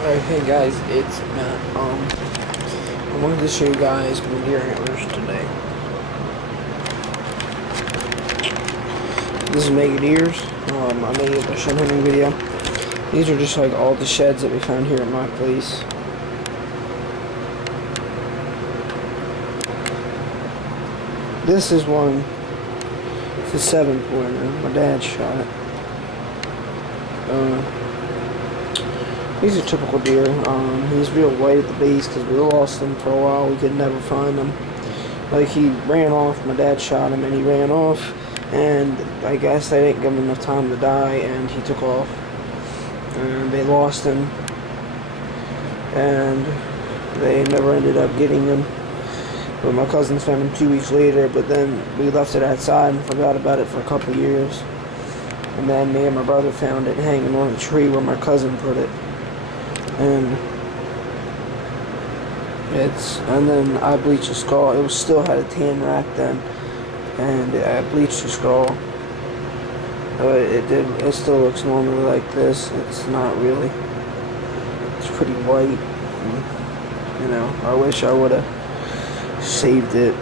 Alright, hey guys, it's Matt. I wanted to show you guys my deer antlers today. This is Mega Deers. I made a shed hunting video. These are just like all the sheds that we found here at my place. This is one. It's a 7-pointer. My dad shot it. These are typical deer. He's real white at the base because we lost him for a while. We could never find him. Like, he ran off. My dad shot him and he ran off. And I guess they didn't give him enough time to die and he took off. And they lost him. And they never ended up getting him. But my cousins found him 2 weeks later. But then we left it outside and forgot about it for a couple of years. And then me and my brother found it hanging on a tree where my cousin put it. And then I bleached the skull. It still had a tan rack then, and I bleached the skull. It still looks normally like this. It's not really. It's pretty white. And, you know, I wish I would have saved it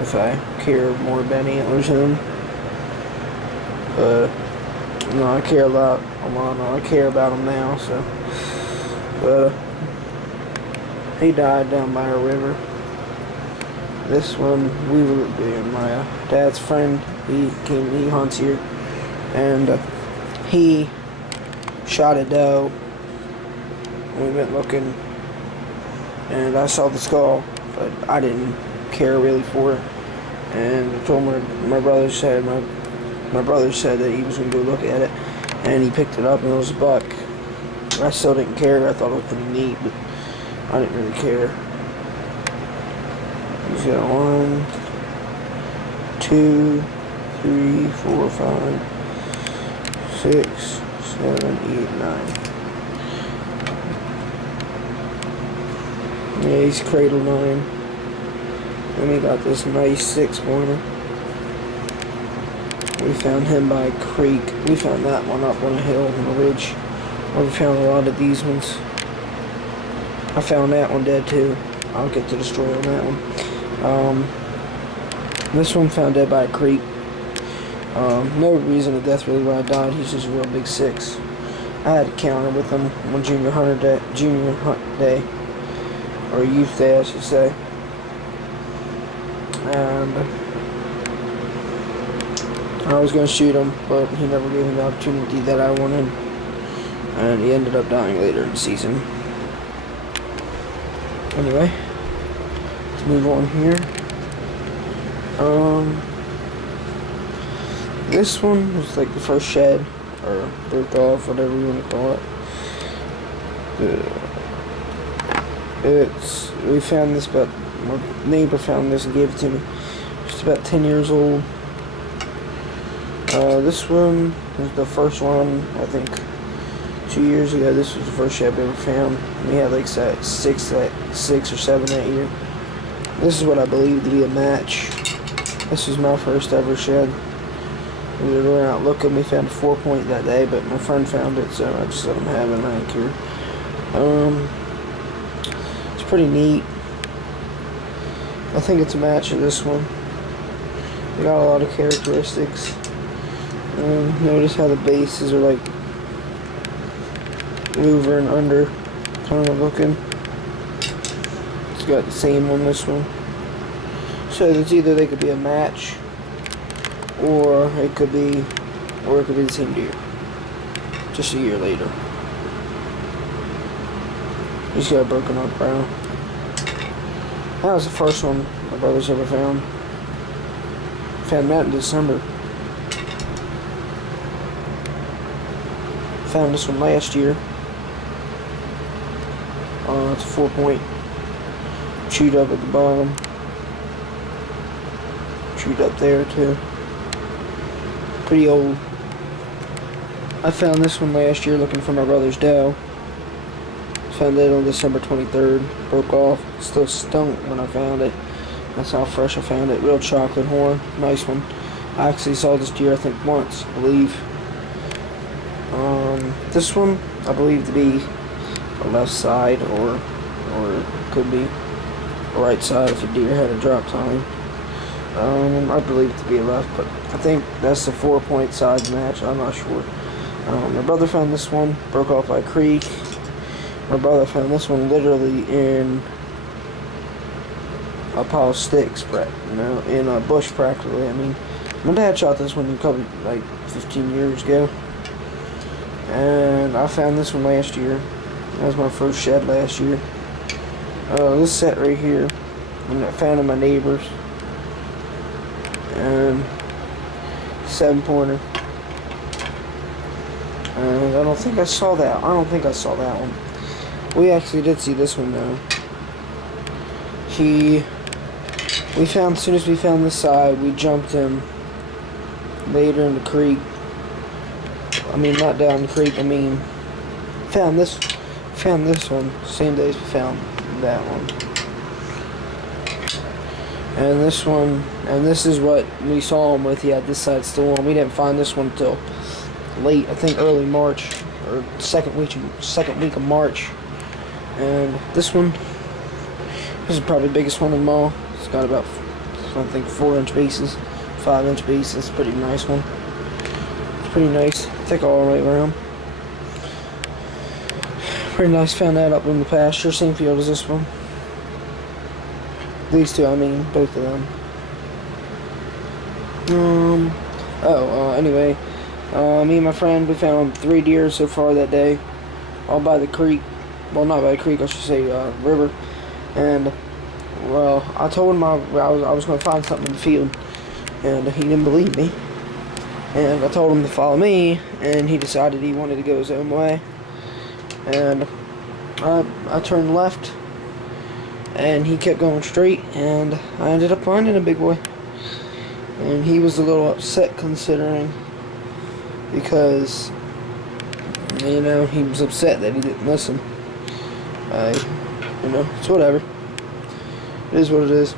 if I cared more about antlers in them. No, I care a lot. I care about them now. So. But he died down by a river. This one, my dad's friend, he hunts here, and he shot a doe. We went looking, and I saw the skull, but I didn't care really for it. And I told my brother said that he was gonna go look at it, and he picked it up, and it was a buck. I still didn't care. I thought it was pretty neat, but I didn't really care. He's got 1, 2, 3, 4, 5, 6, 7, 8, 9. Yeah, he's cradle 9. Then we got this nice 6-pointer. We found him by a creek. We found that one up on a hill on a ridge. We found a lot of these ones. I found that one dead too. I'll get to the story on that one. This one found dead by a creek. No reason of death really why I died. He's just a real big 6. I had a counter with him on junior hunt day, or youth day I should say. And I was going to shoot him, but he never gave me the opportunity that I wanted. And he ended up dying later in the season. Anyway, let's move on here. This one was like the first shed, or broke off, whatever you want to call it. We found this, but my neighbor found this and gave it to me. It's about 10 years old. This one was the first one, I think. 2 years ago, this was the first shed we ever found. We had like 6 or 7 that year. This is what I believe to be a match. This was my first ever shed. We were out looking. We found a 4-point that day, but my friend found it, so I just let him have it. I don't care. It's pretty neat. I think it's a match of this one. They got a lot of characteristics. Notice how the bases are like over and under kind of looking. It's got the same on this one. So it's either they could be a match or it could be the same deer. Just a year later. He's got a broken up brow. That was the first one my brother's ever found. Found that in December. Found this one last year. It's a 4-point. Chewed up at the bottom. Chewed up there too. Pretty old. I found this one last year looking for my brother's doe. Found it on December 23rd. Broke off. Still stunk when I found it. That's how fresh I found it. Real chocolate horn. Nice one. I actually saw this deer I think once, I believe. This one I believe to be a left side, or it could be a right side if a deer had a drop tine. I believe it to be a left, but I think that's the 4-point size match. I'm not sure. My brother found this one, broke off by a creek. My brother found this one literally in a pile of sticks, in a bush practically. I mean, my dad shot this one probably like 15 years ago, and I found this one last year. That was my first shed last year. This set right here, I found in my neighbor's, and 7-pointer. And I don't think I saw that. I don't think I saw that one. We actually did see this one though. We found, as soon as we found this side, we jumped him later in the creek. I mean, not down the creek. I mean, found this one same day as we found that one. And this one, and this is what we saw him with. He had this side still on. We didn't find this one until late, I think early March, or second week of March. And this one, this is probably the biggest one of them all. It's got about, I think, 4-inch bases, 5-inch bases. Pretty nice one. It's pretty nice, thick all the way around. Pretty nice. Found that up in the pasture, same field as this one. These two, I mean, both of them. Anyway, me and my friend, we found 3 deer so far that day, all by the creek. Well, not by the creek, I should say, river. And, well, I told him I was going to find something in the field, and he didn't believe me. And I told him to follow me, and he decided he wanted to go his own way. And I turned left, and he kept going straight, and I ended up finding a big boy. And he was a little upset, considering, because, you know, he was upset that he didn't listen. You know, it's whatever. It is what it is.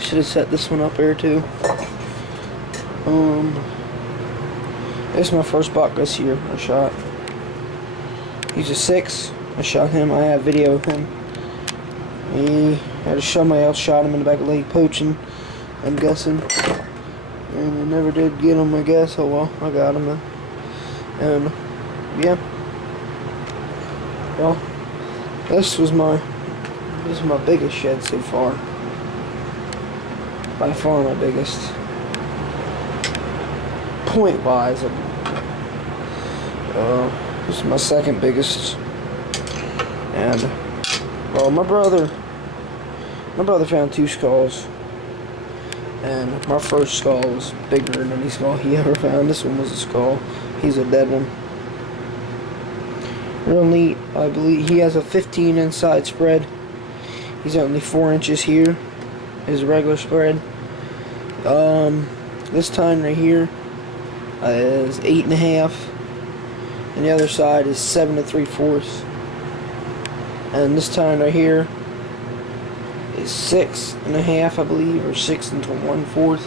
Should have set this one up there too. This is my first buck this year I shot. He's a 6. I shot him. I have video of him. He had somebody else shot him in the back of the leg poaching, I'm guessing. And I never did get him, I guess. Oh well, I got him then. And yeah. Well, this was my biggest shed so far. By far my biggest. Point wise, this is my second biggest. And well, my brother found 2 skulls, and my first skull was bigger than any skull he ever found. This one was a skull. He's a dead one. Real neat. I believe he has a 15 inside spread. He's only 4 inches here. His regular spread. This tine right here is 8.5, and the other side is 7 3/4. And this tine right here is 6.5, I believe, or 6 1/4.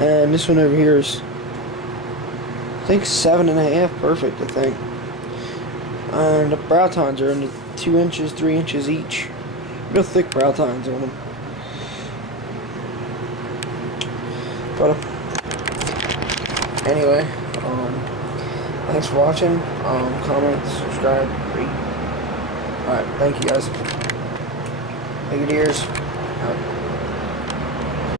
And this one over here is, I think, 7.5. Perfect, I think. And the brow tines are in the 2 inches, 3 inches each. Real thick brow tines on them. But anyway, thanks for watching. Comment, subscribe, rate. Alright, thank you guys. Make it ears. Out.